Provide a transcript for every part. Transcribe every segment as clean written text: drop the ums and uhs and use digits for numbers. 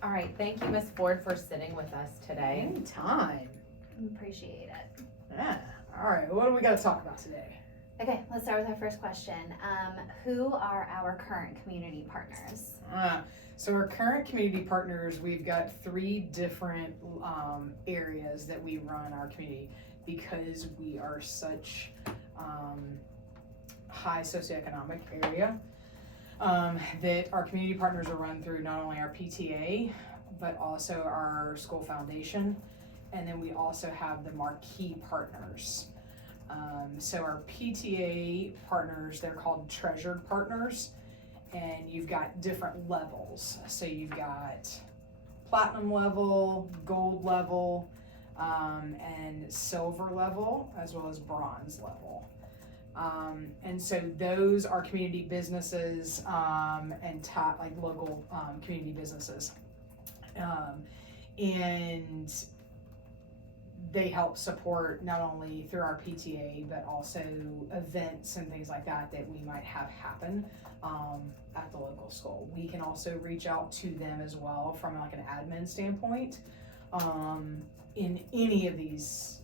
All right, thank you, Ms. Ford, for sitting with us today. Anytime. Appreciate it. Yeah. All right. What do we got to talk about today? Okay, let's start with our first question. Who are our current community partners? So our current community partners, we've got 3 different areas that we run our community because we are such high socioeconomic area that our community partners are run through not only our PTA but also our school foundation, and then we also have the marquee partners. So our PTA partners, they're called treasured partners, and you've got different levels. So you've got platinum level, gold level, and silver level, as well as bronze level. And so those are community businesses and top, like local community businesses. And they help support not only through our PTA, but also events and things like that that we might have happen at the local school. We can also reach out to them as well from like an admin standpoint in any of these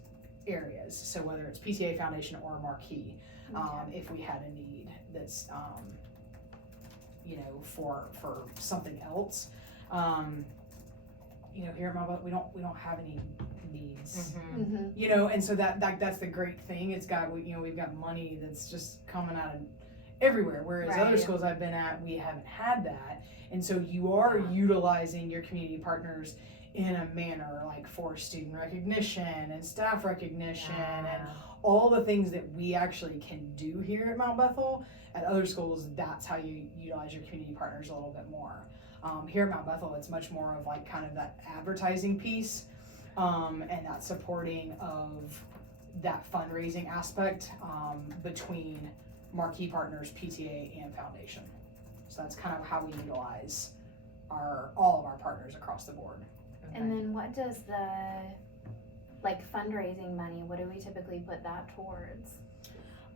areas. So whether it's PTA, foundation, or marquee, if we had a need that's for something else. Here at Mount we don't have any needs. And so that's the great thing. It's got we've got money that's just coming out of everywhere, whereas other schools I've been at, we haven't had that. And so you are utilizing your community partners in a manner like for student recognition and staff recognition and all the things that we actually can do here at Mount Bethel. At other schools, that's how you utilize your community partners a little bit more. Here at Mount Bethel, it's much more of like kind of that advertising piece and that supporting of that fundraising aspect between marquee partners, PTA, and foundation. So that's kind of how we utilize all of our partners across the board. Okay. And then what does the fundraising money, what do we typically put that towards?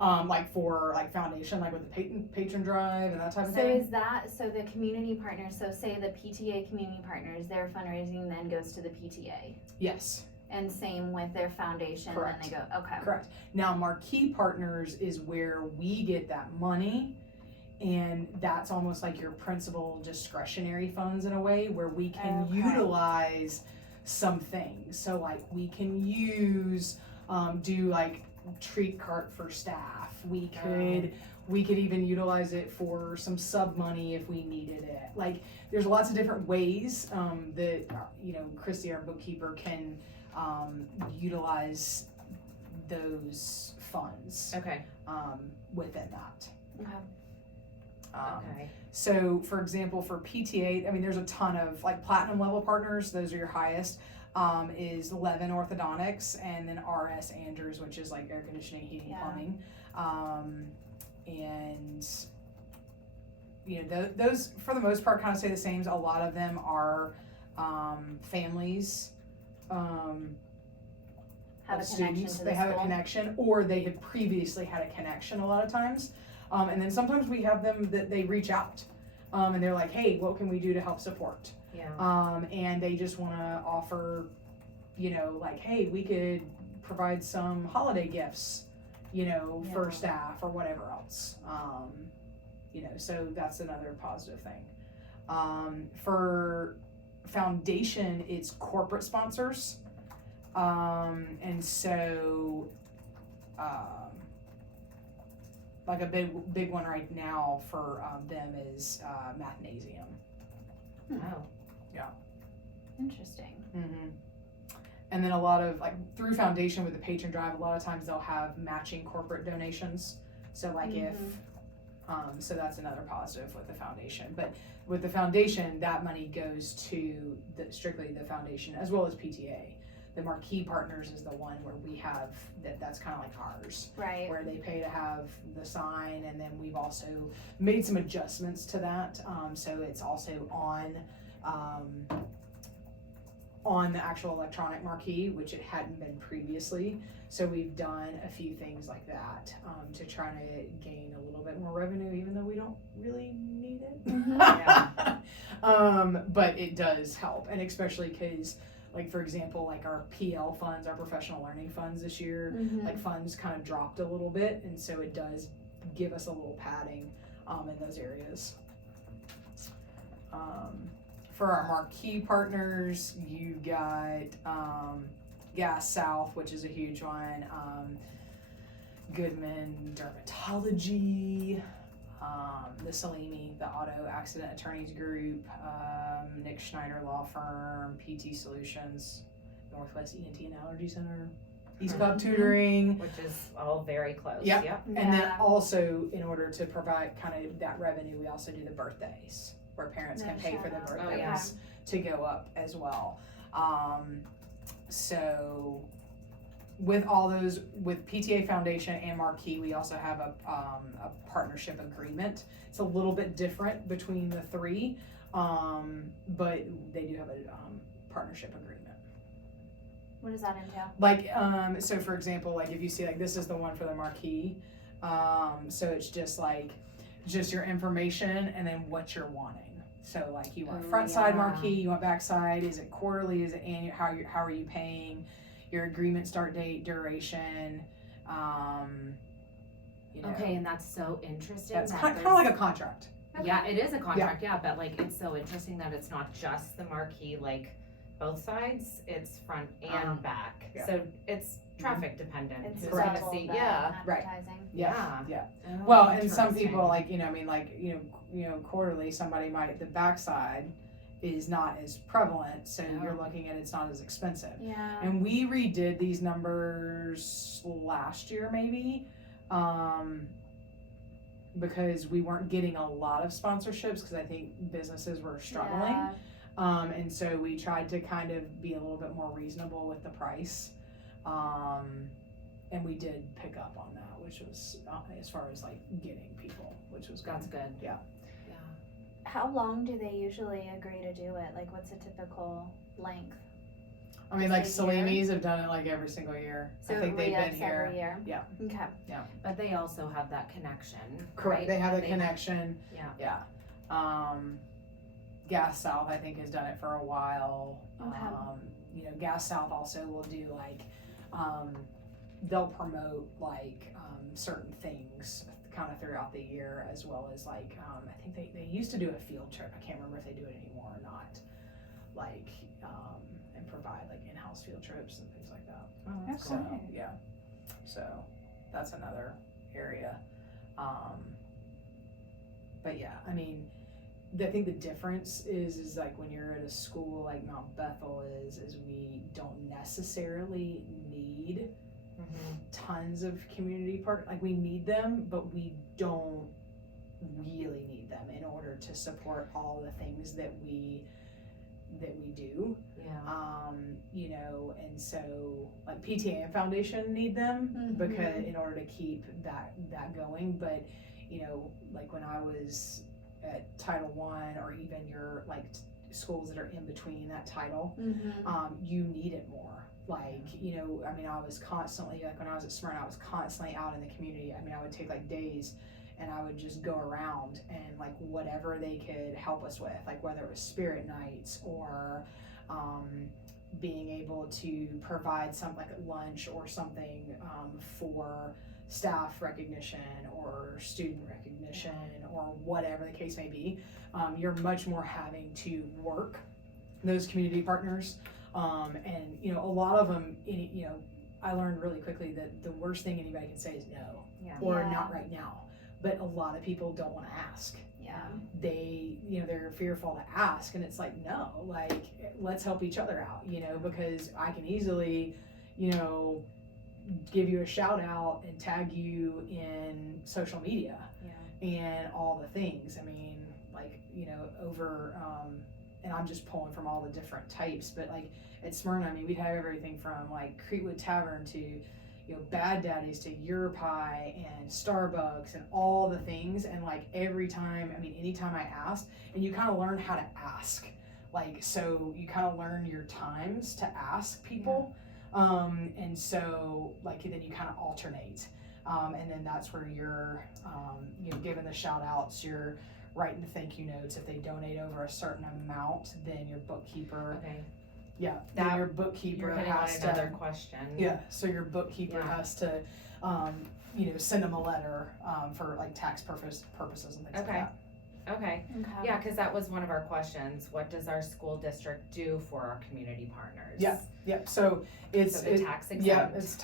Like for like foundation, like with the patron drive and that type of So thing. is that, so the community partners, so say the PTA community partners, their fundraising then goes to the PTA? Yes. And same with their foundation. Correct. And then they go, okay. Correct. Now marquee partners is where we get that money, and that's almost like your principal discretionary funds in a way where we can utilize some things. So like we can use, do like treat cart for staff. We could even utilize it for some sub money if we needed it. Like there's lots of different ways that Christy, our bookkeeper, can utilize those funds within that. Okay. So for example, for PTA, I mean, there's a ton of like platinum level partners. Those are your highest. Is Levin Orthodontics, and then RS Andrews, which is like air conditioning, heating, plumbing. And those for the most part kind of stay the same. A lot of them are families, Have a students. connection to They the have school. a connection, or they have previously had a connection a lot of times. And then sometimes we have them that they reach out and they're like, hey, what can we do to help support? And they just want to offer, like, hey, we could provide some holiday gifts, for staff or whatever else. So that's another positive thing. For foundation, it's corporate sponsors. And so, like a big one right now for them is Mathnasium. Oh. Yeah. Interesting. Mm-hmm. And then a lot of through foundation with the patron drive, a lot of times they'll have matching corporate donations. So if so that's another positive with the foundation. But with the foundation, that money goes to strictly the foundation as well as PTA. The marquee partners is the one where we have that's kind of like ours, right? Where they pay to have the sign, and then we've also made some adjustments to that. So it's also on the actual electronic marquee, which it hadn't been previously. So we've done a few things like that to try to gain a little bit more revenue, even though we don't really need it. But it does help, and especially because, like, for example, like our PL funds, our professional learning funds this year, like funds kind of dropped a little bit, and so it does give us a little padding in those areas. For our marquee partners, you got Gas South, which is a huge one, Goodman Dermatology, the Salimi, the Auto Accident Attorneys Group, Nick Schneider Law Firm, PT Solutions, Northwest ENT and Allergy Center, East Club Tutoring. Which is all very close. Yep. And then also, in order to provide kind of that revenue, we also do the birthdays, where parents can pay for the birthdays to go up as well. So with all those, with PTA Foundation and Marquee, we also have a partnership agreement. It's a little bit different between the three, but they do have a partnership agreement. What does that entail? Like, so for example, like if you see, like, this is the one for the Marquee, so it's just like, just your information and then what you're wanting. So like, you want front side Marquee, you want back side, is it quarterly, is it annual, how are you paying, your agreement start date, duration, you know. Okay, and that's so interesting. That's that kind of there's- like a contract. Yeah, it is a contract, yeah, but like, it's so interesting that it's not just the marquee, like, both sides, it's front and back. Yeah. So it's traffic dependent, It's who's gonna double see, the yeah. Right. advertising. Yeah. Oh, Well, and some interesting. people, like, you know, I mean, like, you know, quarterly, somebody might, the backside is not as prevalent, so Yeah. you're looking at it's not as expensive. Yeah. And we redid these numbers last year, maybe, because we weren't getting a lot of sponsorships, because I think businesses were struggling. Yeah. And so we tried to kind of be a little bit more reasonable with the price. And we did pick up on that, which was as far as like getting people, which was good. That's good. Yeah. Yeah. How long do they usually agree to do it? Like, what's a typical length? I mean, like Just a year? Salimis have done it like every single year. So I think they've been re-ups here. every year. Yeah. Okay. But they also have that connection, Correct. right? They have the They- connection. Yeah. Yeah. Gas South, I think, has done it for a while. Okay. You know, Gas South also will do like, they'll promote like certain things kind of throughout the year, as well as like, I think they used to do a field trip. I can't remember if they do it anymore or not. Like, and provide like in-house field trips and things like that. Oh, that's So, cool. yeah, so that's another area. But yeah, I mean, I think the difference is like when you're at a school like Mount Bethel is we don't necessarily need tons of community like we need them, but we don't really need them in order to support all the things that we do. Yeah. You know, and so like PTA and Foundation need them because in order to keep that going. But you know, like when I was at Title I, or even your like schools that are in between that title, you need it more. Like, you know, I mean, I was constantly, like when I was at Smyrna, I was constantly out in the community. I mean, I would take like days and I would just go around and like whatever they could help us with, like whether it was spirit nights or being able to provide something like lunch or something for staff recognition or student recognition or whatever the case may be. You're much more having to work those community partners. And you know, a lot of them, you know, I learned really quickly that the worst thing anybody can say is no, Yeah. or Yeah. not right now. But a lot of people don't want to ask. Yeah. They, you know, they're fearful to ask, and it's like, no, like, let's help each other out, you know, because I can easily, you know, give you a shout out and tag you in social media and all the things. I mean, like, you know, over, and I'm just pulling from all the different types, but like at Smyrna, I mean, we'd have everything from like Creekwood Tavern to, you know, Bad Daddy's to Europie and Starbucks and all the things. And like every time, I mean, anytime I asked, and you kind of learn how to ask, like, so you kind of learn your times to ask people. And so like, then you kind of alternate. And then that's where you're, you know, giving the shout outs, you're writing the thank you notes. If they donate over a certain amount, then your bookkeeper, Okay, then That- your bookkeeper you're hitting on has another to, question. so your bookkeeper Yeah. has to, send them a letter, for like tax purposes and things like Okay. that. Okay, Okay. yeah, cause that was one of our questions, what does our school district do for our community partners? Yeah. Yep, so it's, So the tax yeah, exempt. it's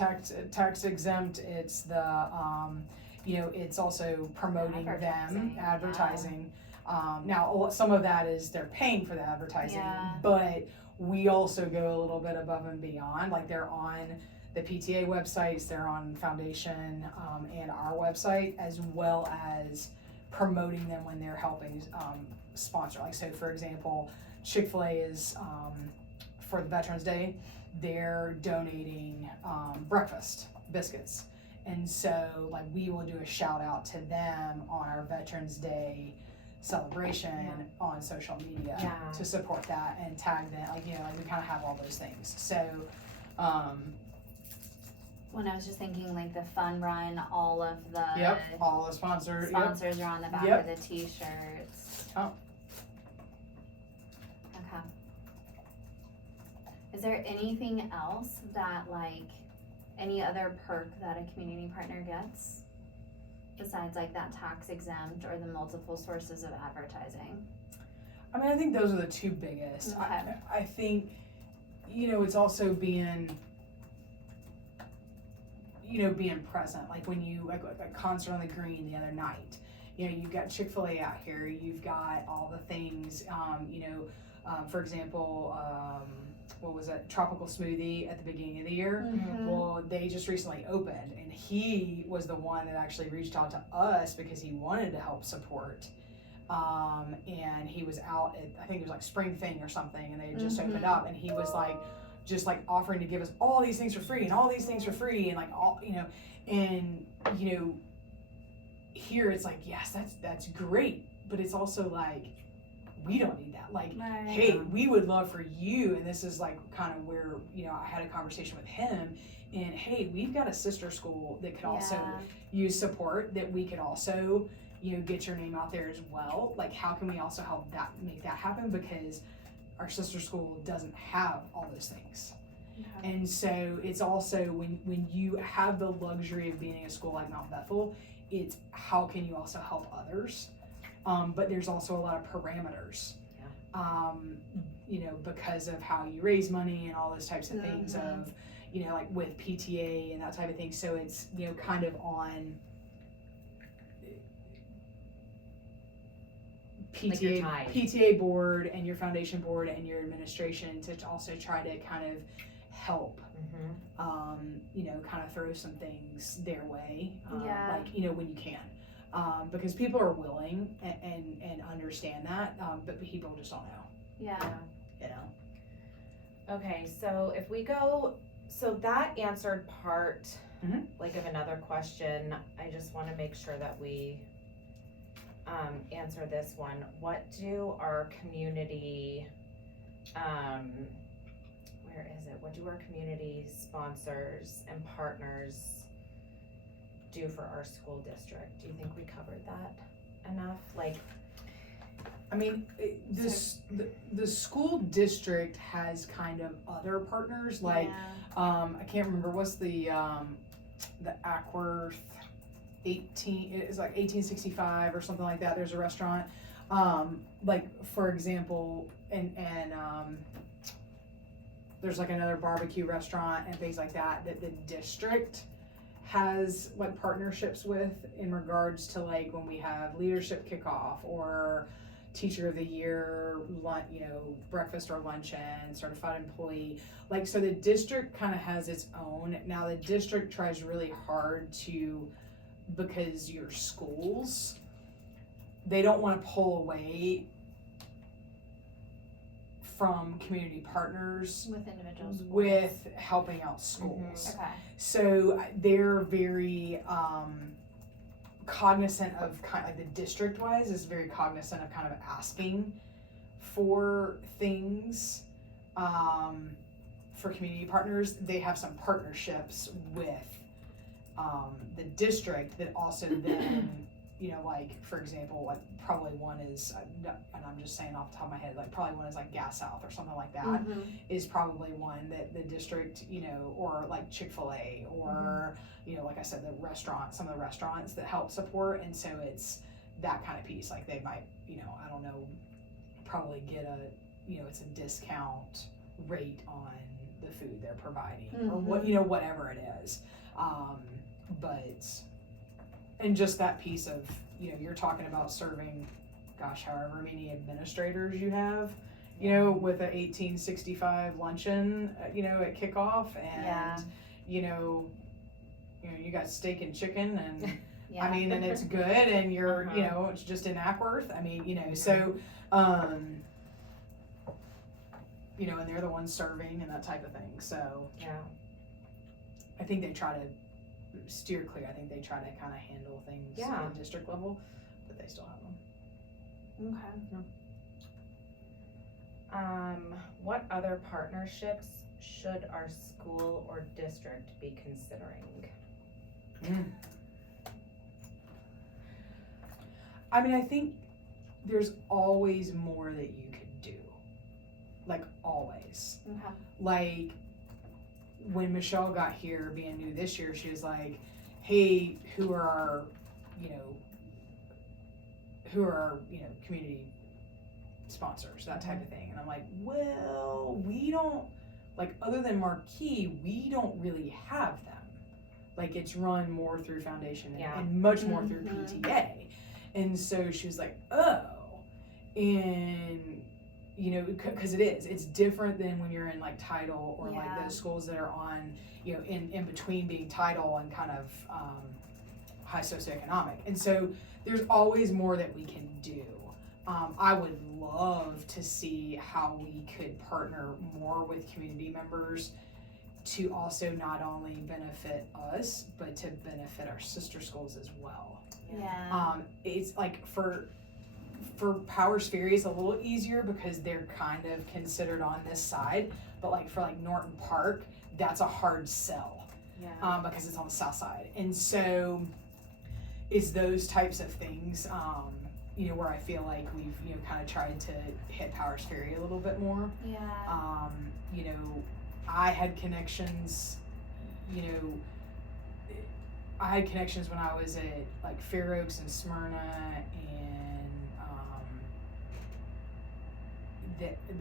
tax exempt, it's the, it's also promoting them, Advertising, advertising. Now, some of that is they're paying for the advertising, Yeah. but we also go a little bit above and beyond, like they're on the PTA websites, they're on Foundation, and our website, as well as promoting them when they're helping, sponsor, like, so for example, Chick-fil-A is, for the Veterans Day, they're donating breakfast biscuits, and so like we will do a shout out to them on our Veterans Day celebration on social media Yeah. to support that and tag them, like we kind of have all those things. So When I was just thinking like the fun run, all of the all the sponsors. sponsors are on the back Yep. of the t-shirts. Oh. Okay. Is there anything else that like, any other perk that a community partner gets? Besides like that tax exempt or the multiple sources of advertising? I mean, I think those are the two biggest. Okay. I think, it's also being present. Like when you, like a concert on the Green the other night, you've got Chick-fil-A out here, you've got all the things, for example, what was it, Tropical Smoothie at the beginning of the year. Mhm. Well, they just recently opened, and he was the one that actually reached out to us because he wanted to help support. And he was out at, I think it was like Spring Thing or something, and they had just opened up, and he was like, just like offering to give us all these things for free and all these things for free, and like all, and here it's like, yes, that's great, but it's also like, we don't need that. Like, Right. hey, we would love for you, and this is like kind of where, I had a conversation with him, and hey, we've got a sister school that could also use support, that we could also, get your name out there as well. Like, how can we also help make that happen? Because our sister school doesn't have all those things. Okay. And so it's also when you have the luxury of being in a school like Mount Bethel, it's how can you also help others? But there's also a lot of parameters, because of how you raise money and all those types of things of, like with PTA and that type of thing. So it's, kind of on Like your tithe. PTA board and your foundation board and your administration to also try to kind of help, kind of throw some things their way, Yeah. like, when you can. Because people are willing and understand that, but people just don't know, Yeah. Okay, so if we go, so that answered part, Mhm. like of another question, I just wanna make sure that we answer this one. What do our community, where is it? What do our community sponsors and partners do for our school district? Do you think we covered that enough? Like, I mean, the school district has kind of other partners, like, I can't remember, what's the Ackworth 1865 or something like that. There's a restaurant, like for example, and there's like another barbecue restaurant and things like that the district has like partnerships with in regards to like when we have leadership kickoff or teacher of the year, breakfast or luncheon, certified employee. Like, so the district kind of has its own. Now the district tries really hard to, because your schools, they don't want to pull away from community partners With individuals. with helping out schools. Okay. So they're very cognizant of kind of like the district wise is very cognizant of kind of asking for things for community partners. They have some partnerships with the district that also then you know, like, for example, like, probably one is, and I'm just saying off the top of my head, like, probably one is like Gas South or something like that, is probably one that the district, you know, or like Chick-fil-A, or, you know, like I said, some of the restaurants that help support, and so it's that kind of piece, like, they might, you know, I don't know, probably get you know, it's a discount rate on the food they're providing, or what, you know, whatever it is, but, and just that piece of, you know, you're talking about serving, gosh, however many administrators you have, you know, with a 1865 luncheon, you know, at kickoff, and you know, you got steak and chicken, and I mean, and it's good, and you're, you know, it's just in Ackworth. I mean, you know, so, you know, and they're the ones serving and that type of thing. So, I think they try to steer clear. I think they try to kind of handle things at the district level, but they still have them. Okay. What other partnerships should our school or district be considering? I mean, I think there's always more that you could do. Like, always. Okay. Like, when Michelle got here, being new this year, she was like, hey, who are our, you know, community sponsors, that type of thing. And I'm like, well, we don't, like, other than Marquee, we don't really have them. Like, it's run more through foundation and much more through PTA. And so she was like, oh, and, you know, because it's different than when you're in, like, Title, or like those schools that are on, you know, in between being Title and kind of high socioeconomic. And so there's always more that we can do. I would love to see how we could partner more with community members to also not only benefit us, but to benefit our sister schools as well. It's like for Powers Ferry, it's a little easier because they're kind of considered on this side, but like for like Norton Park, that's a hard sell because it's on the south side. And so it's those types of things, you know, where I feel like we've, you know, kind of tried to hit Powers Ferry a little bit more. You know, I had connections, you know, when I was at like Fair Oaks and Smyrna, and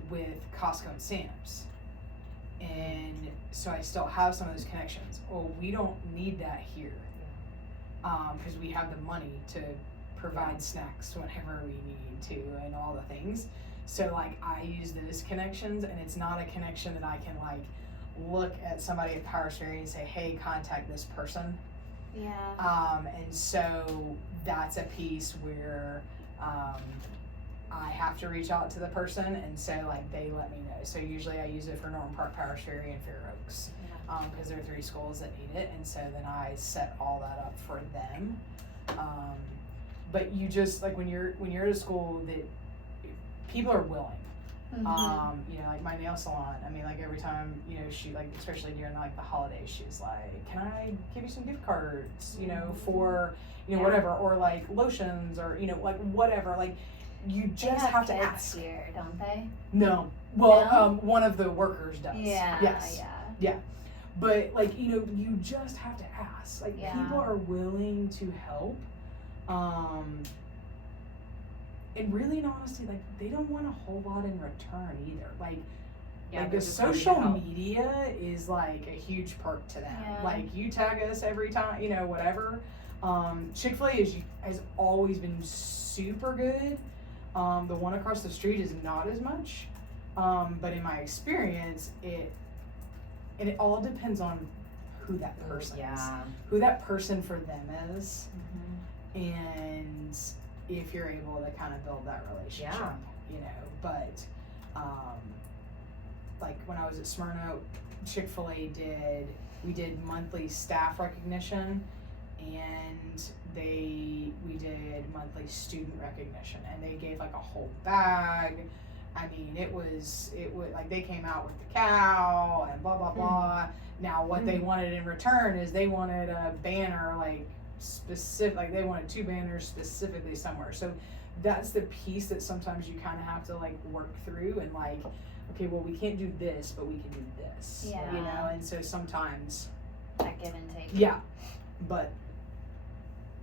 with Costco and Sam's. And so I still have some of those connections. Well, we don't need that here, because we have the money to provide snacks whenever we need to, and all the things. So like, I use those connections, and it's not a connection that I can like look at somebody at Powers Ferry and say, hey, contact this person. And so that's a piece where I have to reach out to the person, and so like they let me know. So usually I use it for Norton Park, Powers Ferry, and Fair Oaks, because there are 3 schools that need it, and so then I set all that up for them. But you just like when you're at a school that people are willing. You know, like my nail salon, I mean, like every time, you know, she like, especially during like the holidays, she's like, can I give you some gift cards, you know, for, you know, whatever, or like lotions, or, you know, like whatever, like you just have to ask. Here, don't they? No. Well, one of the workers does. Yes. But like, you know, you just have to ask. Like people are willing to help. And really, in honesty, like they don't want a whole lot in return either. Like the social media is like a huge perk to them. Like you tag us every time, you know, whatever. Chick-fil-A has always been super good. The one across the street is not as much. But in my experience, it all depends on who that person is, who that person for them is, and if you're able to kind of build that relationship, you know. But like when I was at Smyrna, Chick-fil-A we did monthly staff recognition, and we did monthly student recognition, and they gave like a whole bag. I mean, it was like they came out with the cow and blah blah blah. Now what they wanted in return is they wanted a banner like specific, like they wanted 2 banners specifically somewhere. So that's the piece that sometimes you kind of have to like work through and like, okay, well, we can't do this, but we can do this. Yeah. You know, and so sometimes, That give and take. yeah, but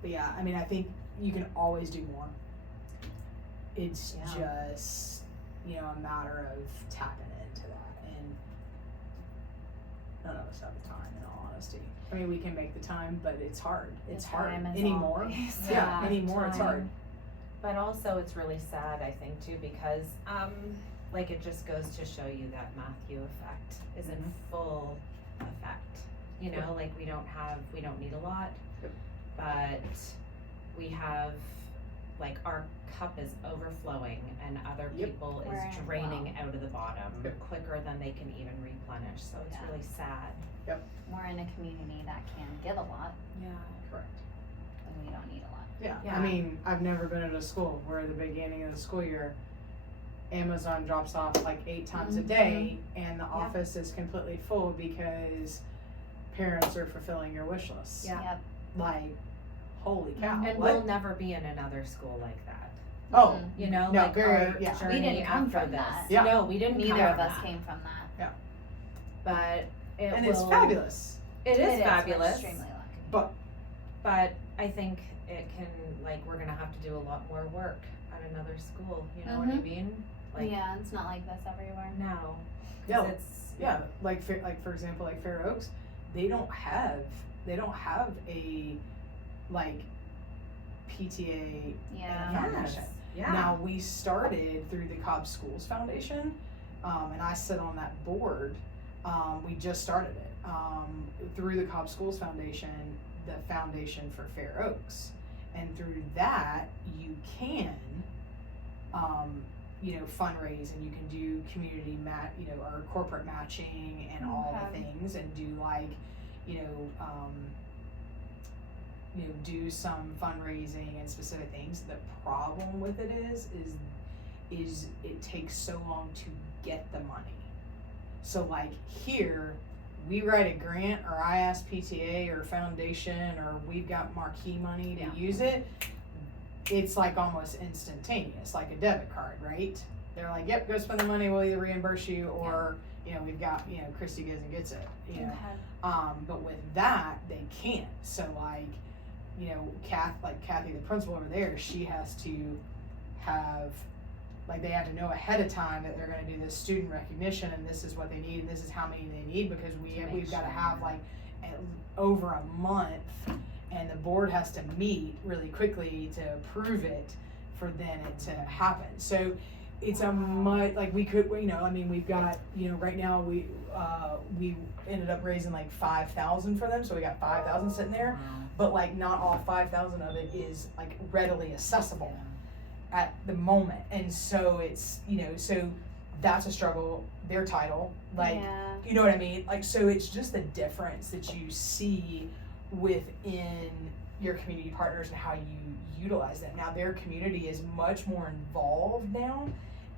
yeah, I mean, I think you can always do more. It's just, you know, a matter of tapping into that, and none of us have the time, in all honesty. I mean, we can make the time, but it's hard. It's The hard time is anymore. always- Yeah, anymore it's time. hard. But also it's really sad, I think, too, because, like, it just goes to show you that Matthew effect is in Mhm. full effect. You know, like, we don't need a lot, Yep. but we have, like, our cup is overflowing and other Yep. people We're is in- draining out of the bottom Yep. quicker than they can even replenish, so it's Yeah. really sad. We're in a community that can give a lot, Yeah. Correct. and we don't need a lot. Yeah. Yeah. I mean, I've never been at a school where at the beginning of the school year, Amazon drops off like 8 times a day, and the office is completely full because parents are fulfilling your wish list. Yeah. Yep. Like, holy cow! And what? we'll never be in another school like that. Oh, You know, No, like very- our yeah. journey We didn't come after from this. that. Yeah. No, we didn't Neither come of from us that. came from that. But it and will, it's fabulous. It It is is, we're fabulous. extremely lucky. But I think it can, like, we're gonna have to do a lot more work at another school, you know what I mean? Like, Yeah, it's not like this everywhere. no, Yeah. cause it's, Yeah, like for example, like Fair Oaks, they don't have a like PTA Yeah. foundation. yeah. Now we started through the Cobb Schools Foundation, and I sit on that board. We just started it through the Cobb Schools Foundation, the Foundation for Fair Oaks, and through that you can, you know, fundraise, and you can do community or corporate matching and all the Okay. things, and do like, do some fundraising and specific things. The problem with it is it takes so long to get the money. So like here, we write a grant, or I ask PTA or foundation, or we've got marquee money to Yeah. use it. It's like almost instantaneous, like a debit card, right? They're like, yep, go spend the money, we'll either reimburse you, or, we've got, Christy goes and gets it, you know. Okay. But with that, they can't. So like, Kathy, the principal over there, she has to have, like, they have to know ahead of time that they're going to do this student recognition, and this is what they need, and this is how many they need, because we've got to have like over a month, and the board has to meet really quickly to approve it for then it to happen. So it's a much, like, we could, we've got, right now we ended up raising like 5,000 for them, so we got 5,000 sitting there, but like not all 5,000 of it is like readily accessible at the moment, and so it's, so that's a struggle. Their title, like, Yeah. you know what I mean? Like, so it's just the difference that you see within your community partners and how you utilize them. Now their community is much more involved now,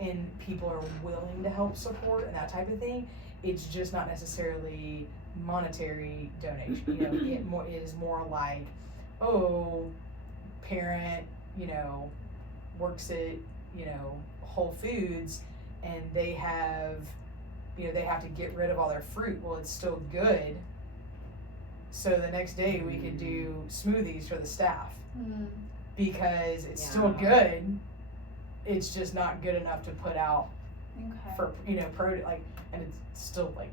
and people are willing to help support and that type of thing. It's just not necessarily monetary donation. It is more like, parent, works at, Whole Foods, and they have, they have to get rid of all their fruit. Well, it's still good. So the next day we could do smoothies for the staff, because it's still good. It's just not good enough to put out Okay. for, produce, like, and it's still like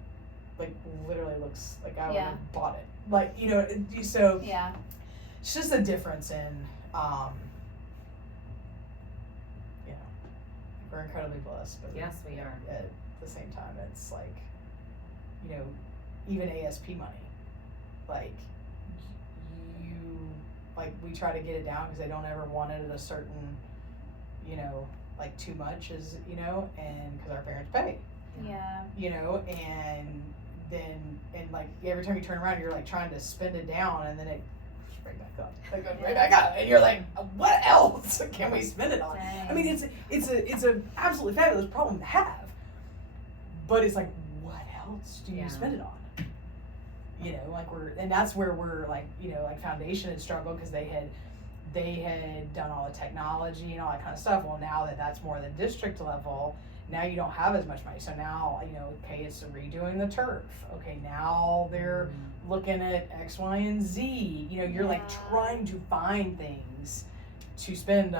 literally looks like I would Yeah. have bought it. Like, so Yeah. it's just a difference in, we're incredibly blessed, but Yes, we are. at the same time, it's like, even ASP money, like, we try to get it down because they don't ever want it at a certain, like too much is, and because our parents pay, Yeah. and then, and like every time you turn around, you're like trying to spend it down, and then it goes right back up. It goes right back up, and you're like, what else can we spend it on? I mean, it's a absolutely fabulous problem to have, but it's like, what else do you Yeah. spend it on? you know, like and that's where we're like, you know, like Foundation had struggled because they had done all the technology and all that kind of stuff. Well, now that's more the district level, now you don't have as much money. So now, you know, okay, it's redoing the turf. Okay, now they're looking at X, Y, and Z. You know, you're like trying to find things to spend We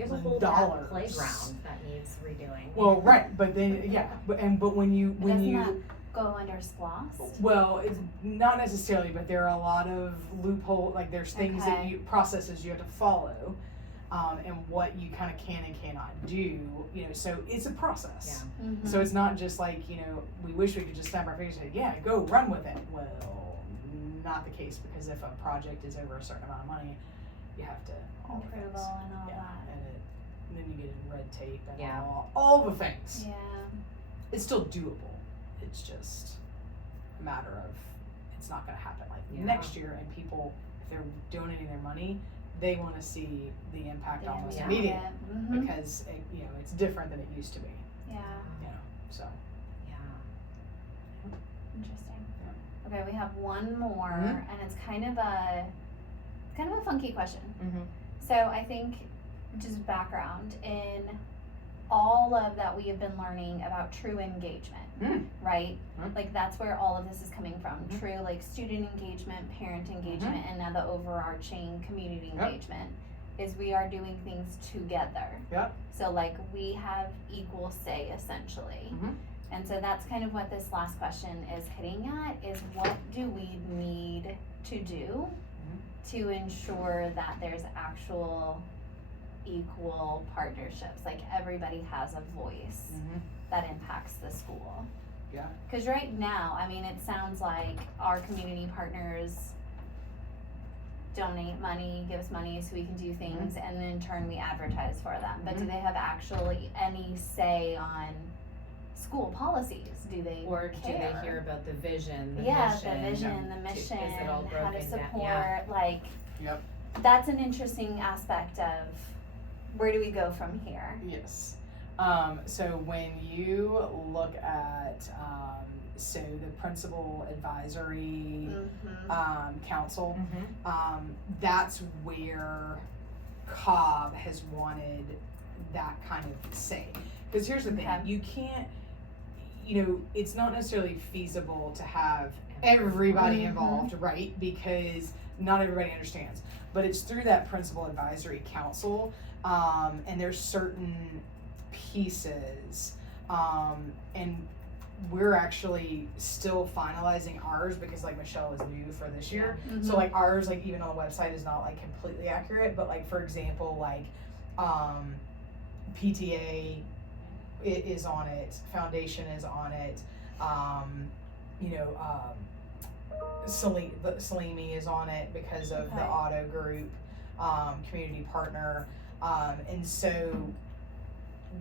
have a whole $200,000 playground that needs redoing. Well, right, but then but when you That go under SPLOS? well, it's not necessarily, but there are a lot of loophole, like there's things that Okay. processes you have to follow, and what you kind of can and cannot do, you know, so it's a process. Yeah. Mhm. So it's not just like, you know, we wish we could just snap our fingers and say, yeah, go run with it. Well, not the case, because if a project is over a certain amount of money, you have to all the things. Approval and all Yeah, that. and then you get in red tape and Yeah. all the things. Yeah. It's still doable. It's just a matter of it's not going to happen like Yeah. next year. And people, if they're donating their money, they want to see the impact almost Yeah. immediate, Mhm. because you know, it's different than it used to be. Yeah. You know, so Yeah. Interesting. Okay, we have one more, Mhm. and it's kind of a funky question. Mm-hmm. So I think, just background, in all of that we have been learning about true engagement, Mm. right? Mm. Like that's where all of this is coming from. Mhm. True, like student engagement, parent engagement, and now the overarching community Yep. engagement is we are doing things together. Yep. So like we have equal say essentially. Mhm. And so that's kind of what this last question is hitting at, is what do we need to do to ensure that there's actual equal partnerships, like everybody has a voice Mhm. that impacts the school. Yeah. Because right now, I mean, it sounds like our community partners donate money, give us money so we can do things, and then in turn we advertise for them. But do Mhm. they have actually any say on school policies? Do they Or do care? they hear about the vision, the Yeah, mission? the vision, the Is mission, it all how to broken down? support, Yeah. like, Yep. that's an interesting aspect of where do we go from here? Yes. So when you look at so the principal advisory Mm-hmm. council, Mm-hmm. that's where Cobb has wanted that kind of say. Because here's the thing, Okay. you can't, you know, it's not necessarily feasible to have everybody Mhm. involved, right? Because not everybody understands. But it's through that principal advisory council, and there's certain pieces, and we're actually still finalizing ours because like Michelle is new for this year. Mm-hmm. So like ours, like even on the website is not like completely accurate, but like for example, like PTA is on it, Foundation is on it, Salimi is on it because of the Okay. auto group, community partner, and so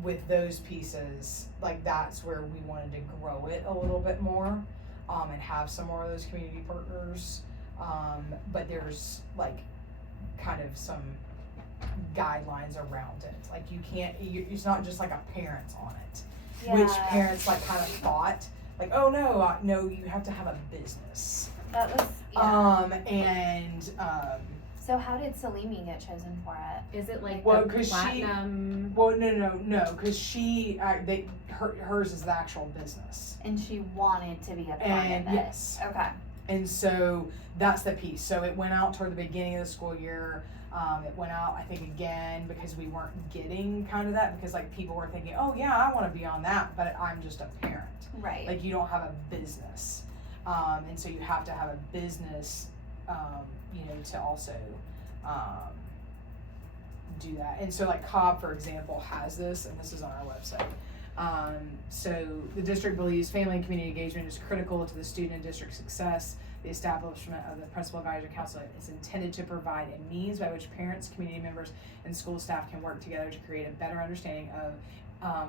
with those pieces, like that's where we wanted to grow it a little bit more, and have some more of those community partners, but there's like kind of some guidelines around it, like you can't, it's not just like a parent's on it, which Yeah. parents like kind of thought, like, oh no, no, you have to have a business, That was, yeah. and So how did Salimi get chosen for it? Is it like Well, the 'cause she- platinum? well, no, because hers is the actual business, And she wanted to be a part and of it. yes, Okay. and so that's the piece. So it went out toward the beginning of the school year. It went out, I think, again because we weren't getting kind of that, because like people were thinking, oh yeah, I want to be on that, but I'm just a parent. Right. Like you don't have a business, and so you have to have a business, to also do that. And so like Cobb, for example, has this, and this is on our website. So the district believes family and community engagement is critical to the student and district success. The establishment of the Principal Advisory Council is intended to provide a means by which parents, community members, and school staff can work together to create a better understanding of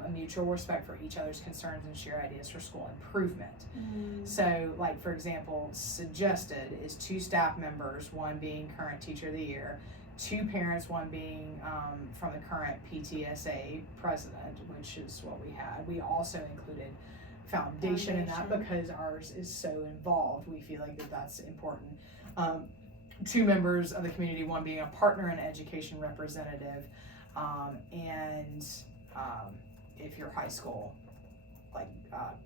a mutual respect for each other's concerns and share ideas for school improvement. Mm. So, like, for example, suggested is 2 staff members, one being current teacher of the year, 2 parents, one being from the current PTSA president, which is what we had. We also included foundation in that, Foundation. because ours is so involved. We feel like that's important. 2 members of the community, one being a partner and education representative, and if you're high school, like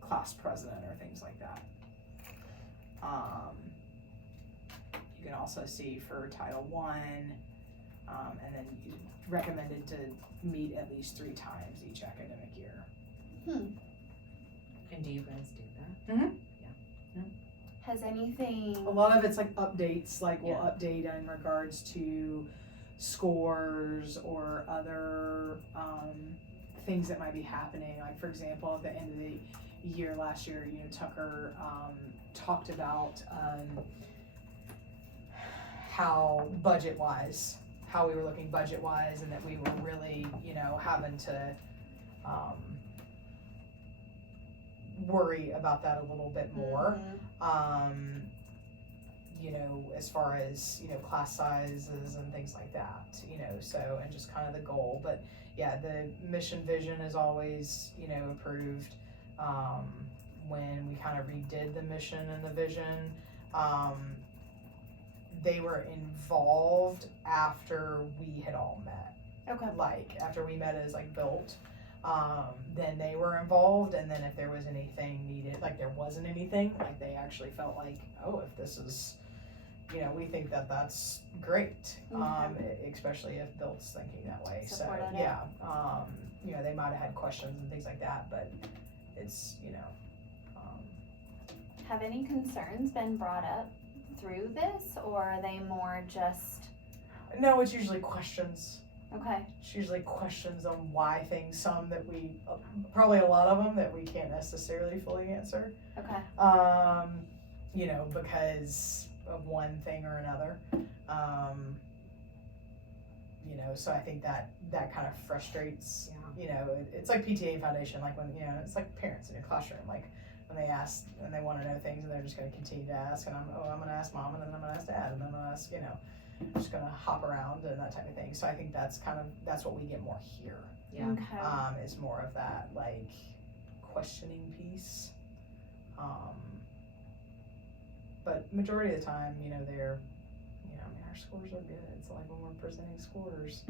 class president or things like that. You can also see for Title I, and then you recommended to meet at least 3 times each academic year. And do you guys do that? Has anything, A lot of it's like updates, like we'll Yeah. update in regards to scores or other things that might be happening. Like for example, at the end of the year last year, Tucker talked about how budget-wise, how we were looking budget-wise, and that we were really, having to worry about that a little bit more. As far as, class sizes and things like that, so, and just kind of the goal. But yeah, the mission vision is always, approved. When we kind of redid the mission and the vision, they were involved after we had all met. okay, Like, after we met as like built, then they were involved, and then if there was anything needed, like there wasn't anything, like they actually felt like, oh, if this is, we think that that's great, especially if Built's thinking that way. Supported So it. yeah, they might have had questions and things like that, but it's, have any concerns been brought up through this, or are they more just, no, it's usually questions. okay, It's usually questions on why things, some that we, probably a lot of them that we can't necessarily fully answer. okay, Because of one thing or another. So I think that kind of frustrates, it's like PTA and foundation, like when, it's like parents in your classroom, like when they ask and they want to know things and they're just going to continue to ask, and I'm going to ask mom, and then I'm going to ask dad, and then I'm going to ask, just going to hop around and that type of thing. So I think that's what we get more here. Yeah. okay, Is more of that like questioning piece. But majority of the time, they're, our scores are good. It's like when we're presenting scores,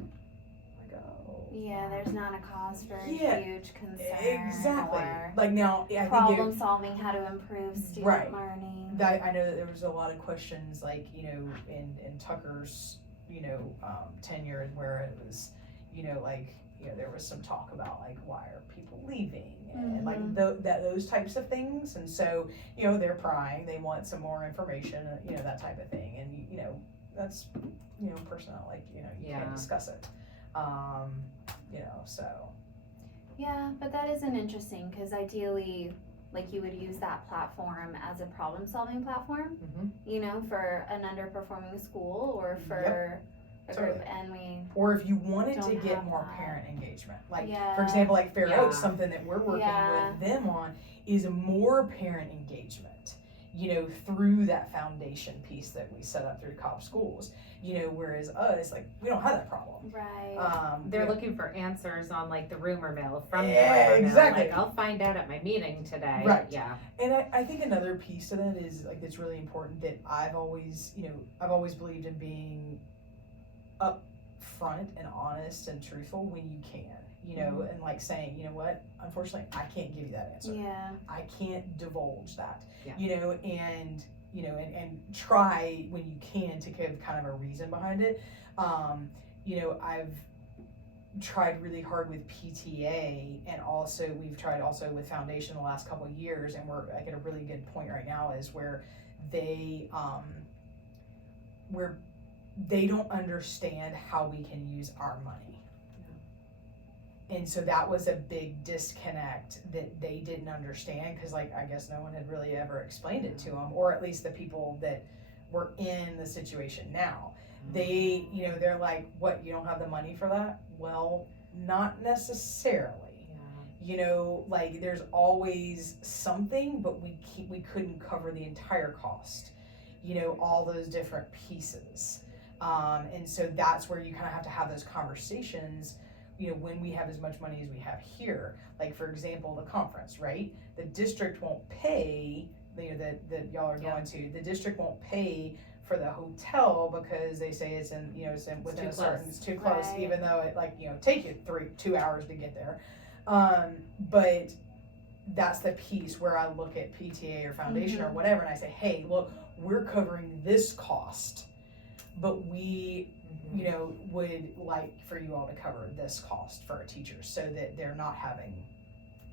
like, oh. yeah, there's not a cause for Yeah, huge concern Exactly. or Like now, I think problem solving, how to improve student Right. learning. I know that there was a lot of questions, like, in Tucker's, tenure, where it was, there was some talk about, like, why are people leaving, and like those types of things. And so, they're prying, they want some more information, that type of thing. And, that's, personal, like, you can't discuss it. So. Yeah, but that isn't interesting, because ideally, like, you would use that platform as a problem solving platform, for an underperforming school or for a group, Totally. and we, Or if you wanted to Don't get have more that. parent engagement, like, Yeah. for example, like Fair Oaks, Yeah. something that we're working Yeah. with them on is more parent engagement, through that foundation piece that we set up through Cobb Schools, whereas us, like, we don't have that problem. right, They're looking for answers on like the rumor mill from the Yeah, rumor mill. exactly. Like, I'll find out at my meeting today. Right. Yeah. And I think another piece to that is, like, that's really important, that I've always believed in being upfront and honest and truthful when you can, and like saying, what, unfortunately, I can't give you that answer. yeah, I can't divulge that, Yeah. and try when you can to give kind of a reason behind it. I've tried really hard with PTA, and also we've tried also with foundation the last couple of years, and we're like at a really good point right now, is where they don't understand how we can use our money. And so that was a big disconnect that they didn't understand, because, like, I guess no one had really ever explained it to them, or at least the people that were in the situation now. They, they're like, what, you don't have the money for that? Well, not necessarily. Like, there's always something, but we couldn't cover the entire cost, all those different pieces. And so that's where you kind of have to have those conversations, when we have as much money as we have here, like for example, the conference, right? The district won't pay, that y'all are going to, the district won't pay for the hotel because they say it's in, within a certain, it's too close, Right. even though it take you 2 hours to get there. But that's the piece where I look at PTA or foundation or whatever, and I say, hey, look, we're covering this cost, but we, would like for you all to cover this cost for our teachers so that they're not having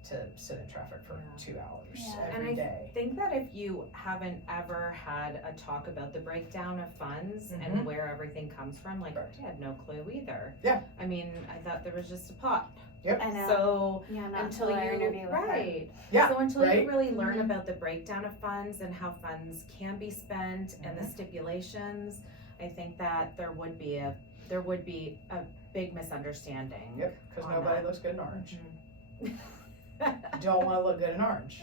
to sit in traffic for 2 hours every day. I think that if you haven't ever had a talk about the breakdown of funds and where everything comes from, like, Correct. I had no clue either. Yeah. I mean, I thought there was just a pot. Yep. I know. So Yeah, not until until our you, interview with her. right. Yeah, So until right. you really learn Mhm. about the breakdown of funds and how funds can be spent and the stipulations, I think that there would be a big misunderstanding. Yep, because on nobody that. looks good in orange. Don't want to look good in orange.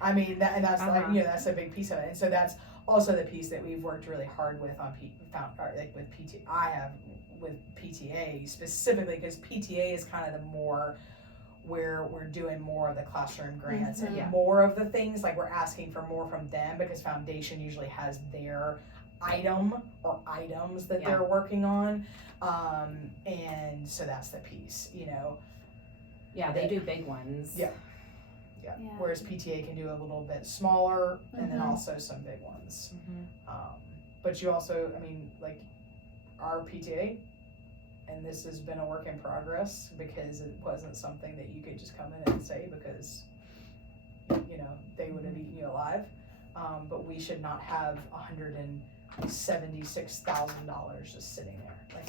I mean, that's like, that's a big piece of it. And so that's also the piece that we've worked really hard with on with PTA. I have with PTA specifically because PTA is kind of the more where we're doing more of the classroom grants and more of the things, like we're asking for more from them because foundation usually has their item or items that they're working on. And so that's the piece, Yeah, they do big ones. Yeah. Yeah. Whereas PTA can do a little bit smaller and then Mhm. also some big ones. Mhm. But you also, I mean, like our PTA, and this has been a work in progress because it wasn't something that you could just come in and say because, they would have eaten you alive. But we should not have $176,000 just sitting there. Like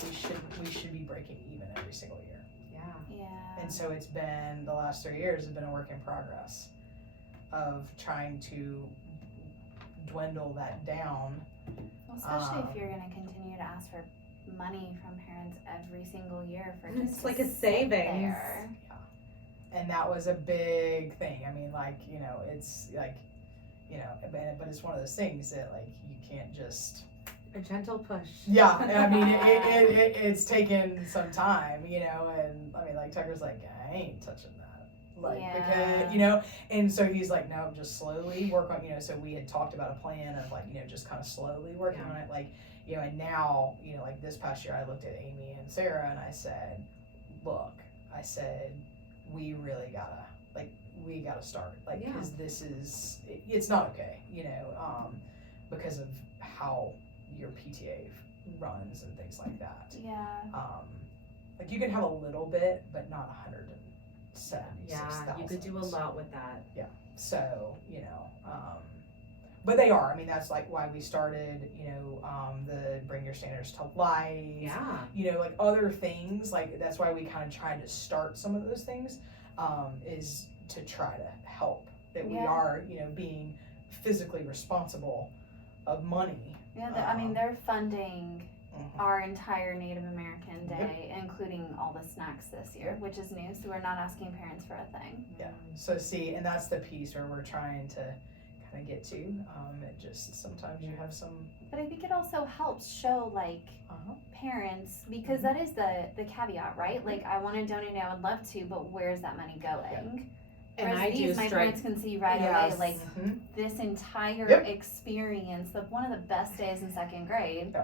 we should be breaking even every single year. Yeah. Yeah. And so it's been, the last 3 years have been a work in progress of trying to dwindle that down. Well, especially if you're gonna continue to ask for money from parents every single year for just It's to like a sit savings. there. And that was a big thing. I mean, it's like, but it's one of those things that like, you can't just, A gentle push. yeah, I mean, it's taken some time, and I mean, like Tucker's like, I ain't touching that. Like, because, and so he's like, no, just slowly work on, so we had talked about a plan of like, just kind of slowly working on it. Like, and now, like this past year I looked at Amy and Sarah and I said, look, we really gotta, we gotta start, because this is, it's not okay, because of how your PTA runs and things like that. Yeah. Like you can have a little bit, but not 176,000. Yeah, you could do a lot with that. So, but they are, I mean, that's like why we started, the Bring Your Standards to Life. Yeah. Like other things, like that's why we kind of tried to start some of those things, is to try to help that we are, being physically responsible of money. Yeah, I mean, they're funding our entire Native American Day, including all the snacks this year, which is new, so we're not asking parents for a thing. Yeah, so see, and that's the piece where we're trying to kind of get to, it just, sometimes you have some. But I think it also helps show, like, parents, because that is the caveat, right? Like, I want to donate, I would love to, but where's that money going? And Whereas I these, do my strike. parents can see right away, like, this entire experience, one of the best days in second grade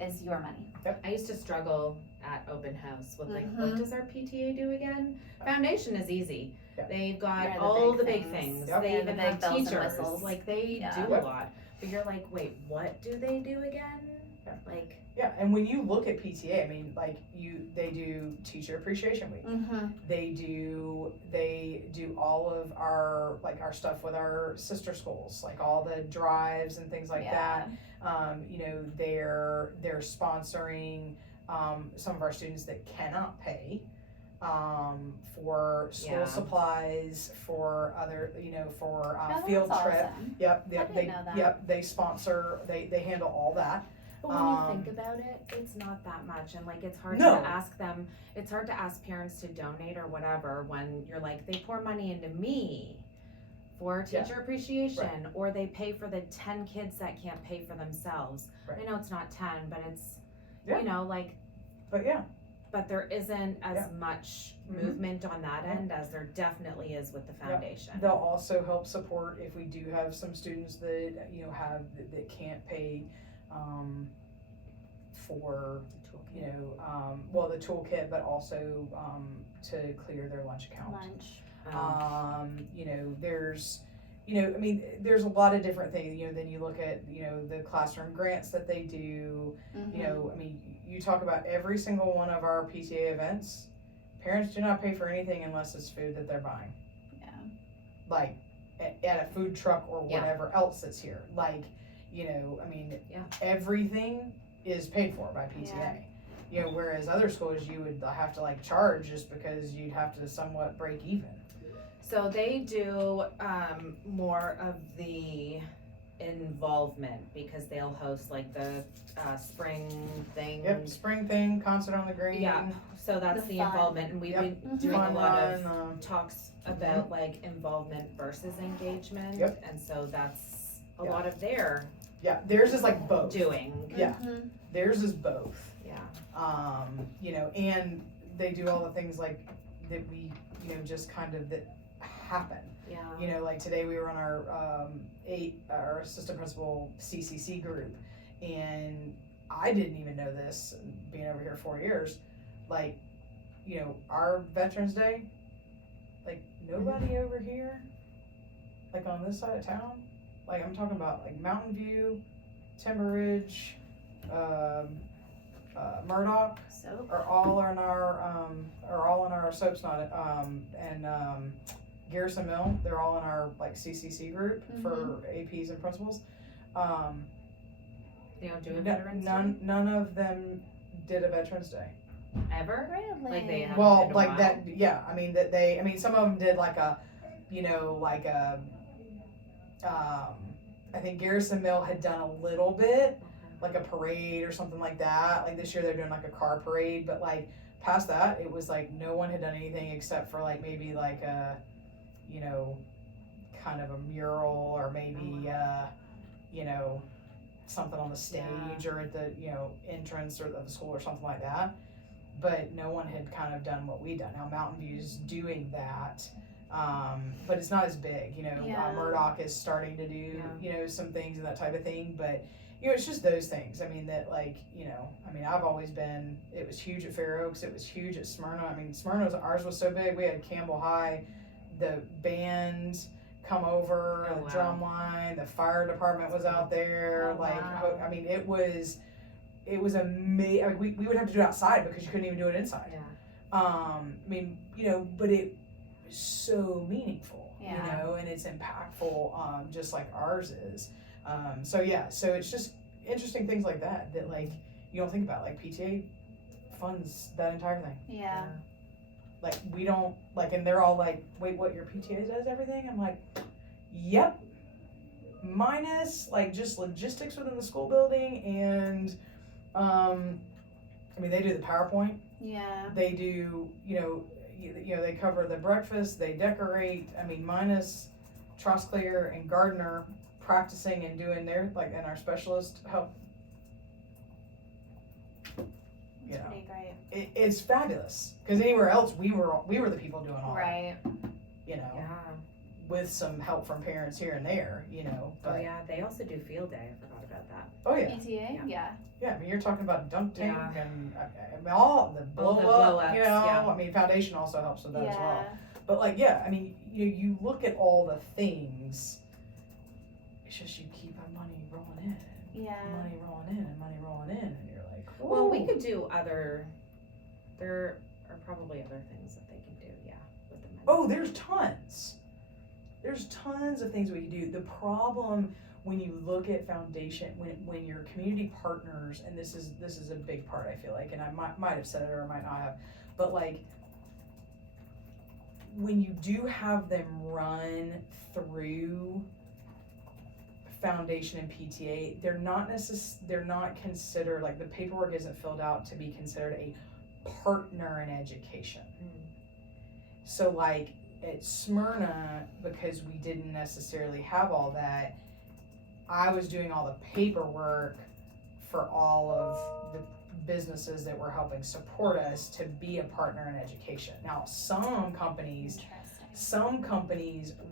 is your money. I used to struggle at open house with like, what does our PTA do again? Foundation is easy. They've got They're the all big the big things. things. Yep. They They're even the big have bells and teachers. whistles. Like they Yeah. do a lot. But you're like, wait, what do they do again? Like, Yeah, and when you look at PTA, I mean, like they do Teacher Appreciation Week. Mm-hmm. They do all of our stuff with our sister schools, like all the drives and things like that. They're sponsoring some of our students that cannot pay for school supplies, for other, for field trip. Awesome. Yep, I didn't know that. Yep, they sponsor. They handle all that. but when you think about it, it's not that much, and like it's hard No. to ask them. It's hard to ask parents to donate or whatever when you're like, they pour money into me for teacher appreciation, or they pay for the 10 kids that can't pay for themselves. Right. I know it's not 10, but it's Yeah. like But yeah, but there isn't as Yeah. much Mhm. movement on that Yeah. end as there definitely is with the foundation. They'll also help support if we do have some students that, you know, that can't pay, for, you know, well, the toolkit, but also, to clear their lunch account. Lunch. You know, there's, you know, I mean, there's a lot of different things, you know, then you look at, you know, the classroom grants that they do, you know, I mean, you talk about every single one of our PTA events, parents do not pay for anything unless it's food that they're buying. Yeah. Like, at a food truck or Yeah. whatever else that's here, like, you know, I mean, Yeah. everything is paid for by PTA. Yeah. You know, whereas other schools, you would have to like charge just because you'd have to somewhat break even. So they do more of the involvement because they'll host like the spring thing. Yep, spring thing, concert on the green. Yeah, so that's The the fun. involvement, and we've Yep. been doing a Fun lot of run, talks about like involvement versus engagement. Yep. And so that's a Yeah. lot of their yeah, theirs is like both. doing. Yeah. Mhm. Theirs is both. Yeah. You know, and they do all the things like that we, you know, just kind of that happen. Yeah. You know, like today we were on our assistant principal CCC group, and I didn't even know this, being over here 4 years, like, you know, our Veterans Day, like nobody over here, like on this side of town, like I'm talking about like Mountain View, Timber Ridge, Murdoch, So. are all in our soaps not and Garrison Mill, they're all in our like CCC group for APs and principals. They don't do a Veterans Day? None of them did a Veterans Day. Ever? Really? Like they have- Well, in a like while? that, yeah. I mean that they. I mean some of them did like a, you know, like a. I think Garrison Mill had done a little bit, like a parade or something like that. Like this year they're doing like a car parade, but like past that it was like no one had done anything except for like maybe like a, you know, kind of a mural or maybe you know, something on the stage or at the, you know, entrance or of the school or something like that. But no one had kind of done what we done. Now Mountain View's doing that. But it's not as big, you know. Yeah. Murdoch is starting to do, you know, some things and that type of thing. But you know, it's just those things. I mean, that like, you know, I mean, I've always been. It was huge at Fair Oaks. It was huge at Smyrna. I mean, ours was so big. We had Campbell High, the band come over, Oh, the wow. drum line, the fire department was out there. Oh, like, wow. I mean, it was amazing. I mean, we would have to do it outside because you couldn't even do it inside. Yeah. I mean, you know, but it was so meaningful, Yeah. you know, and it's impactful, just like ours is. So it's just interesting things like that like you don't think about. Like PTA funds that entire thing. Yeah. Like we don't like, and they're all like, wait, what, your PTA does everything? I'm like, yep. Minus like just logistics within the school building and I mean they do the PowerPoint. Yeah. They do, you know, they cover the breakfast, they decorate. I mean, minus Trosclair and Gardner practicing and doing their, like, and our specialist help. You know, Pretty great. it's fabulous because anywhere else we were the people doing all that, Right. you know, Yeah. with some help from parents here and there, you know. Oh But yeah, they also do field day. I forgot about that. oh yeah, PTA? Yeah. yeah. I mean, you're talking about dunk tank Yeah. and I mean, all the blow up, blow-ups, you know. yeah. I mean, foundation also helps with that as well. Yeah. But like, yeah, I mean, you look at all the things. It's just you keep money rolling in, Yeah. money rolling in, and money rolling in, and you're like, Well, we "Ooh." could do other. There are probably other things that they can do. Yeah, with the money. Oh, there's tons. There's tons of things we can do. The problem when you look at foundation, when your community partners, and this is a big part, I feel like, and I might have said it or I might not have, but like when you do have them run through foundation and PTA, they're not considered, like the paperwork isn't filled out to be considered a partner in education. So like at Smyrna, because we didn't necessarily have all that, I was doing all the paperwork for all of the businesses that were helping support us to be a partner in education. Now, some companies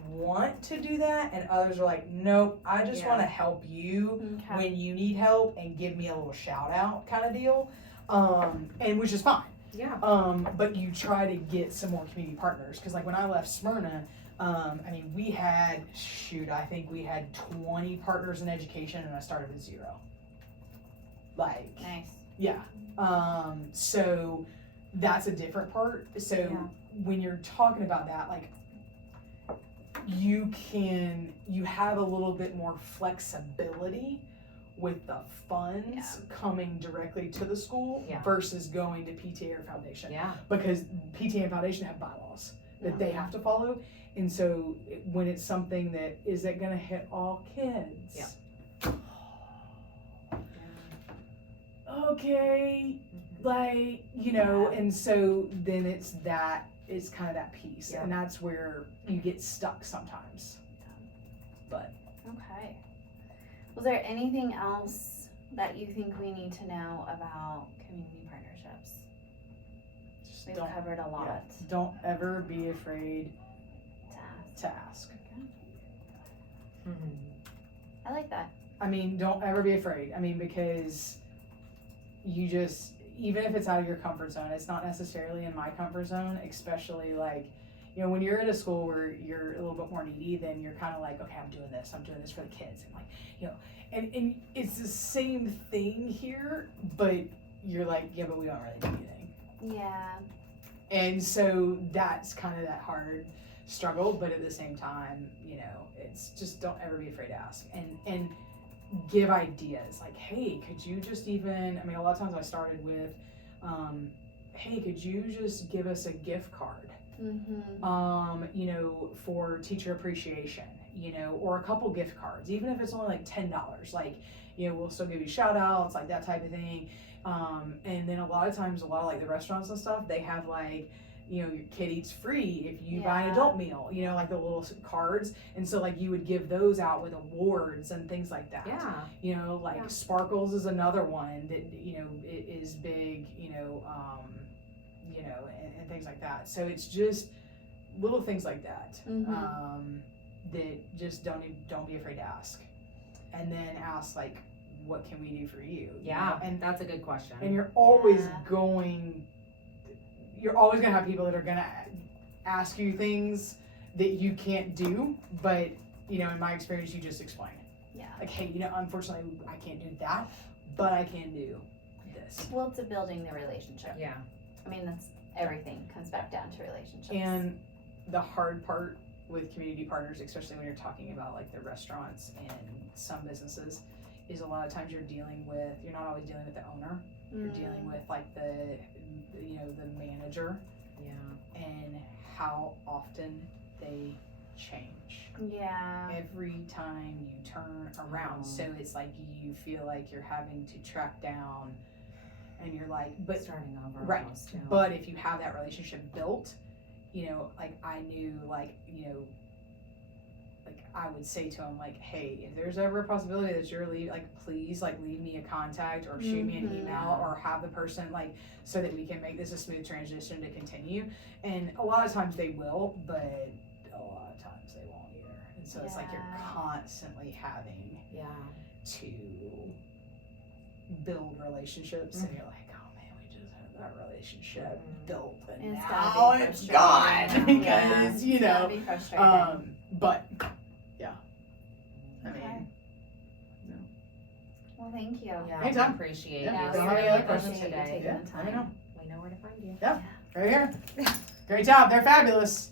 want to do that, and others are like, nope, I just want to help you when you need help and give me a little shout out kind of deal, and which is fine. Yeah. But you try to get some more community partners, because like when I left Smyrna, I mean, I think we had 20 partners in education, and I started with 0. Like, Nice. yeah. So that's a different part. So when you're talking about that, like, you have a little bit more flexibility with the funds coming directly to the school versus going to PTA or foundation. Yeah. Because PTA and foundation have bylaws that they have to follow. And so when it's something that isn't going to hit all kids. Okay, like, and so then it's kind of that piece, and that's where you get stuck sometimes. But okay, was there anything else that you think we need to know about community partnerships? We've covered a lot. Don't ever be afraid to ask. I like that. I mean, don't ever be afraid. I mean, because you just, even if it's out of your comfort zone, it's not necessarily in my comfort zone, especially like, when you're at a school where you're a little bit more needy, then you're kind of like, okay, I'm doing this for the kids. And like, and it's the same thing here, but you're like, yeah, but we don't really do anything. Yeah. And so that's kind of that hard struggle, but at the same time, it's just, don't ever be afraid to ask. And give ideas, like, hey, could you just even, a lot of times I started with, hey, could you just give us a gift card, for teacher appreciation, or a couple gift cards, even if it's only like $10, like, we'll still give you shout outs, like that type of thing. And then a lot of times, a lot of like the restaurants and stuff, they have like, your kid eats free if you buy an adult meal, like the little cards. And so like you would give those out with awards and things like that. Yeah. Sparkles is another one that, it is big, and things like that. So it's just little things like that, that just don't be afraid to ask. And then ask like, what can we do for you? Yeah, and that's a good question. And you're always going to have people that are going to ask you things that you can't do, but, in my experience, you just explain it. Yeah. Like, hey, unfortunately, I can't do that, but I can do this. Well, it's building the relationship. Yeah. That's everything comes back down to relationships. And the hard part with community partners, especially when you're talking about, like, the restaurants and some businesses, is a lot of times you're not always dealing with the owner. You're dealing with, like, the manager, and how often they change. Yeah. Every time you turn around, so it's like you feel like you're having to track down, and you're like, but starting over, right? almost, yeah. But if you have that relationship built, like I knew, like I would say to him, like, hey, if there's ever a possibility that you're leaving, like, please, like, leave me a contact or shoot me an email or have the person, like, so that we can make this a smooth transition to continue. And a lot of times they will, but a lot of times they won't either. And so it's like you're constantly having to build relationships, and you're like, oh man, we just had that relationship built, and now it's gone because but well, thank you. Yeah, anytime. Appreciate Yeah. it. Don't have any other questions today. let me know. We know where to find you. Yeah, right here. Great job. They're fabulous.